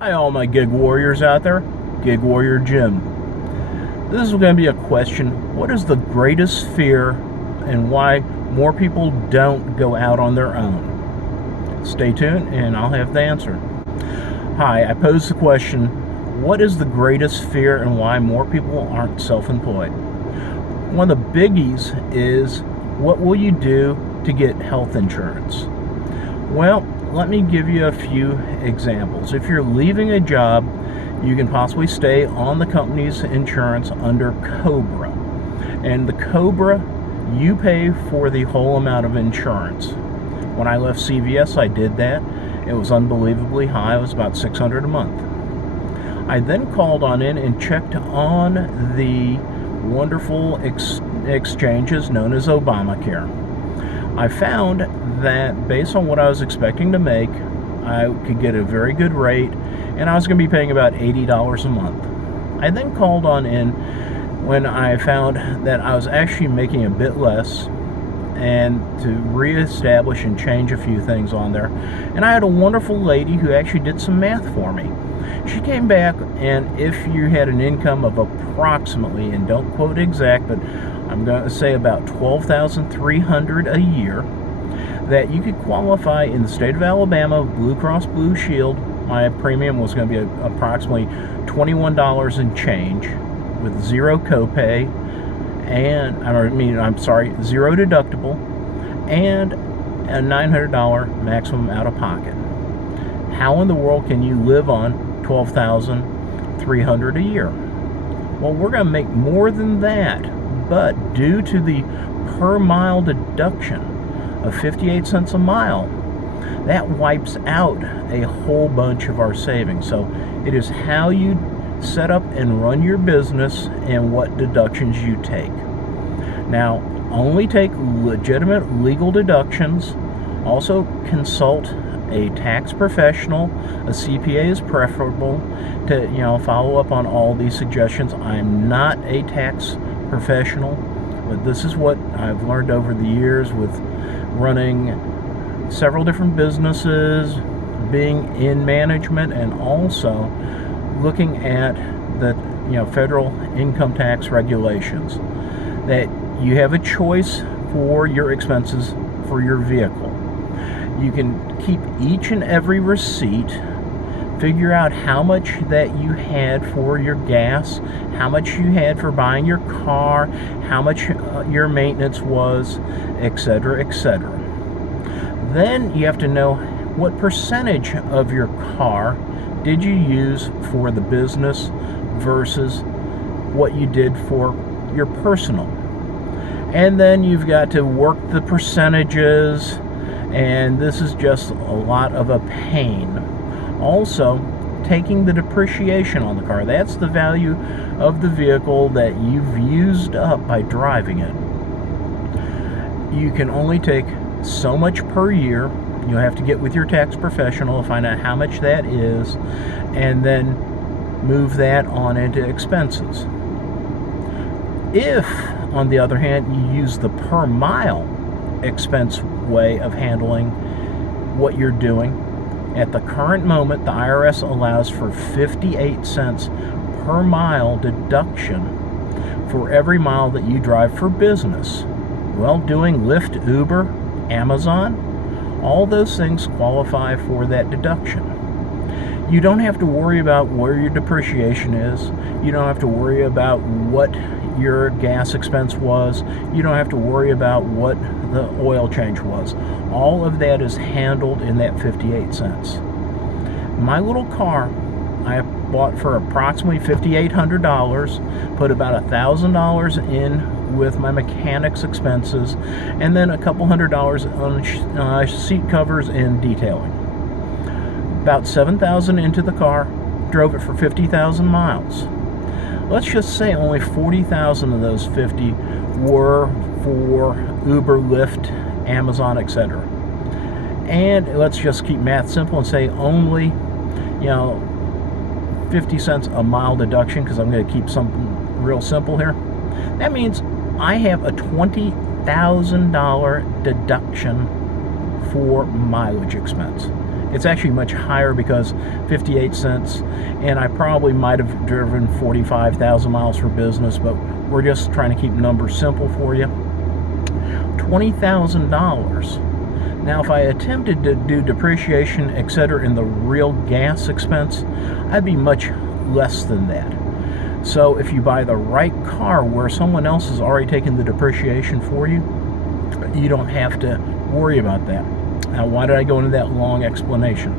Hi, all my gig warriors out there. Gig Warrior Jim. This is going to be a question. What is the greatest fear and why more people don't go out on their own? Stay tuned and I'll have the answer. Hi, I posed the question, what is the greatest fear and why more people aren't self-employed? One of the biggies is, what will you do to get health insurance? Well, let me give you a few examples. If you're leaving a job, you can possibly stay on the company's insurance under COBRA. And the COBRA, you pay for the whole amount of insurance. When I left CVS, I did that. It was unbelievably high. It was about $600 a month. I then called on in and checked on the wonderful exchanges known as Obamacare. I found that based on what I was expecting to make, I could get a very good rate, and I was going to be paying about $80 a month. I then called on in when I found that I was actually making a bit less, and to reestablish and change a few things on there. And I had a wonderful lady who actually did some math for me. She came back, and if you had an income of approximately, and don't quote exact, but I'm going to say about $12,300 a year, that you could qualify in the state of Alabama, Blue Cross Blue Shield. My premium was going to be approximately $21 and change with zero copay, and zero deductible, and a $900 maximum out of pocket. How in the world can you live on $12,300 a year? Well, we're going to make more than that, but due to the per mile deduction of 58 cents a mile, that wipes out a whole bunch of our savings. So it is how you set up and run your business and what deductions you take. Now, only take legitimate legal deductions. Also consult a tax professional. A CPA is preferable to follow up on all these suggestions. I'm not a tax professional, but this is what I've learned over the years with running several different businesses, being in management, and also looking at the federal income tax regulations, that you have a choice for your expenses for your vehicle. You can keep each and every receipt, figure out how much that you had for your gas, how much you had for buying your car, how much your maintenance was, etc., etc. Then you have to know what percentage of your car did you use for the business versus what you did for your personal. And then you've got to work the percentages, and this is just a lot of a pain. Also, taking the depreciation on the car. That's the value of the vehicle that you've used up by driving it. You can only take so much per year. You'll have to get with your tax professional to find out how much that is, and then move that on into expenses. If, on the other hand, you use the per mile expense way of handling what you're doing, at the current moment, the IRS allows for 58 cents per mile deduction for every mile that you drive for business. Well, doing Lyft, Uber, Amazon, all those things qualify for that deduction. You don't have to worry about where your depreciation is. You don't have to worry about what your gas expense was. You don't have to worry about what the oil change was. All of that is handled in that 58 cents. My little car I bought for approximately $5,800, put about $1,000 in with my mechanics expenses, and then a couple $100 on seat covers and detailing. About $7,000 into the car, drove it for 50,000 miles. Let's just say only 40,000 of those 50 were for Uber, Lyft, Amazon, etc. And let's just keep math simple and say only 50 cents a mile deduction, because I'm going to keep something real simple here. That means I have a $20,000 deduction for mileage expense. It's actually much higher because 58 cents, and I probably might have driven 45,000 miles for business, but we're just trying to keep numbers simple for you. $20,000. Now, if I attempted to do depreciation, etc., in the real gas expense, I'd be much less than that. So if you buy the right car where someone else has already taken the depreciation for you, you don't have to worry about that. Now, why did I go into that long explanation?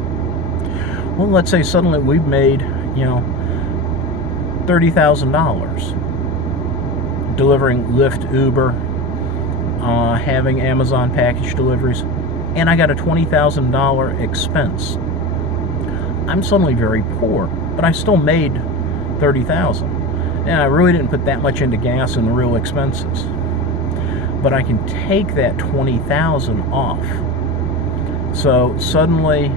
Well, let's say suddenly we've made, $30,000 delivering Lyft, Uber, having Amazon package deliveries, and I got a $20,000 expense. I'm suddenly very poor, but I still made $30,000, and I really didn't put that much into gas and real expenses. But I can take that $20,000 off. So suddenly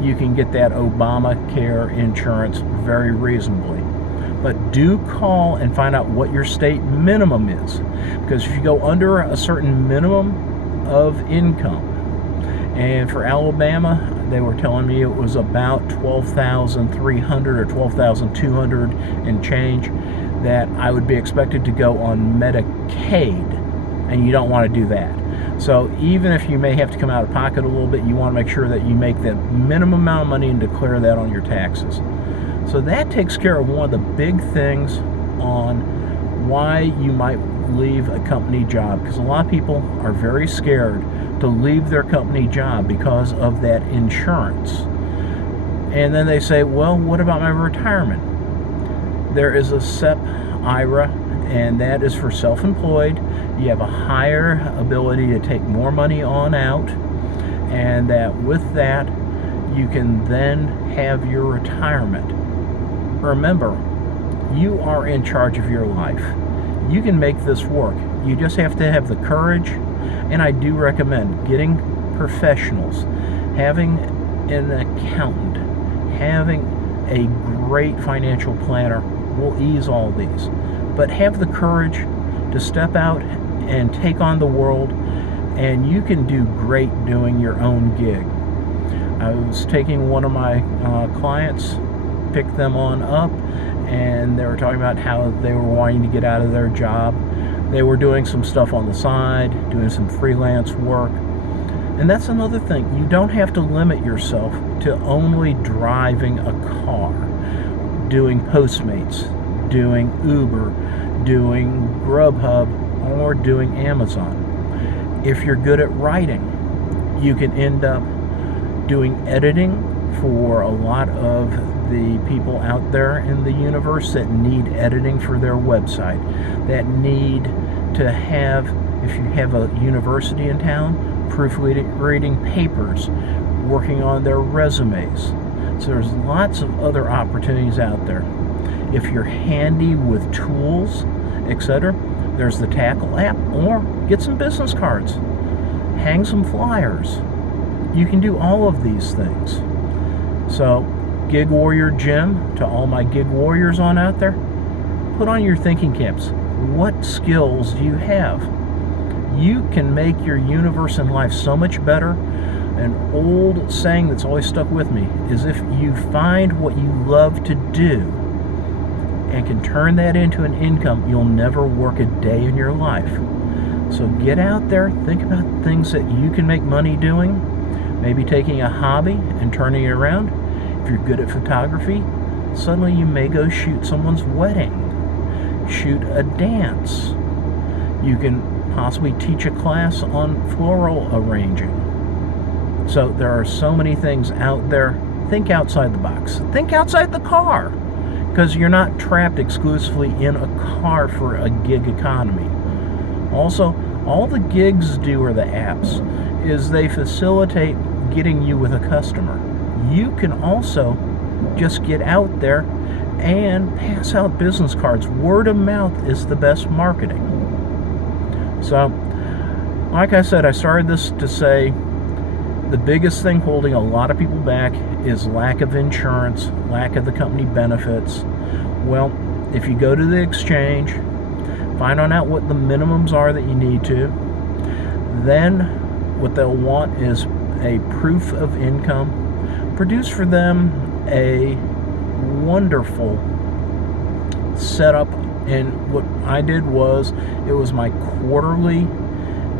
you can get that Obamacare insurance very reasonably. But do call and find out what your state minimum is, because if you go under a certain minimum of income, and for Alabama, they were telling me it was about $12,300 or $12,200 and change, that I would be expected to go on Medicaid, and you don't want to do that. So even if you may have to come out of pocket a little bit, you want to make sure that you make the minimum amount of money and declare that on your taxes. So that takes care of one of the big things on why you might leave a company job, because a lot of people are very scared to leave their company job because of that insurance. And then they say, well, what about my retirement? There is a SEP IRA, and that is for self-employed. You have a higher ability to take more money on out, and that with that you can then have your retirement. Remember, you are in charge of your life. You can make this work. You just have to have the courage, and I do recommend getting professionals, having an accountant, having a great financial planner will ease all these. But have the courage to step out and take on the world, and you can do great doing your own gig. I was taking one of my clients, picked them on up, and they were talking about how they were wanting to get out of their job. They were doing some stuff on the side, doing some freelance work. And that's another thing. You don't have to limit yourself to only driving a car, doing Postmates, doing Uber, doing Grubhub, or doing Amazon. If you're good at writing, you can end up doing editing for a lot of the people out there in the universe that need editing for their website, that need to have, if you have a university in town, proofreading papers, working on their resumes. So there's lots of other opportunities out there. If you're handy with tools, etc., there's the Tackle app, or get some business cards, hang some flyers. You can do all of these things. So, GigWarriorJim, to all my Gig Warriors on out there, put on your thinking caps. What skills do you have? You can make your universe and life so much better. An old saying that's always stuck with me is, if you find what you love to do and can turn that into an income, you'll never work a day in your life. So get out there, think about things that you can make money doing, maybe taking a hobby and turning it around. If you're good at photography, suddenly you may go shoot someone's wedding, shoot a dance. You can possibly teach a class on floral arranging. So there are so many things out there. Think outside the box. Think outside the car, because you're not trapped exclusively in a car for a gig economy. Also, all the gigs do, or the apps, is they facilitate getting you with a customer. You can also just get out there and pass out business cards. Word of mouth is the best marketing. So, like I said, I started this to say the biggest thing holding a lot of people back is lack of insurance, lack of the company benefits. Well, if you go to the exchange, find out what the minimums are that you need to, then what they'll want is a proof of income, produced for them a wonderful setup. And what I did was, it was my quarterly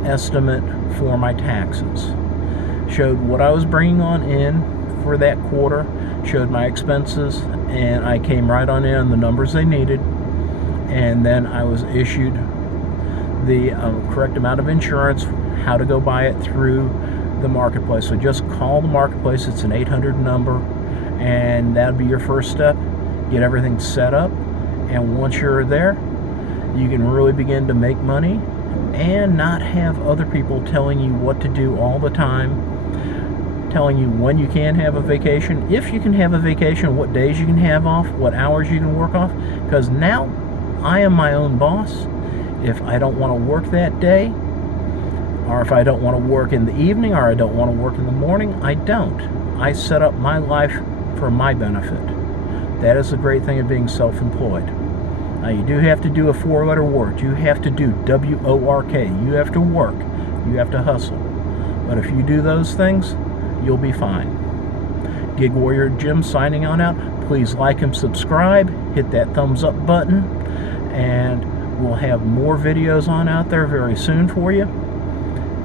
estimate for my taxes. Showed what I was bringing on in for that quarter, showed my expenses, and I came right on in the numbers they needed. And then I was issued the correct amount of insurance, how to go buy it through the marketplace. So just call the marketplace. It's an 800 number, and that'll be your first step. Get everything set up, and once you're there, you can really begin to make money and not have other people telling you what to do all the time, telling you when you can have a vacation, if you can have a vacation, what days you can have off, what hours you can work off. Because now I am my own boss. If I don't want to work that day, or if I don't want to work in the evening, or I don't want to work in the morning, I don't. I set up my life for my benefit. That is the great thing of being self-employed. Now, you do have to do a 4-letter word. You have to do W-O-R-K. You have to work. You have to hustle. But if you do those things, you'll be fine. GigWarriorJim signing on out. Please like and subscribe. Hit that thumbs up button. And we'll have more videos on out there very soon for you.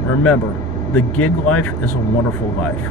Remember, the gig life is a wonderful life.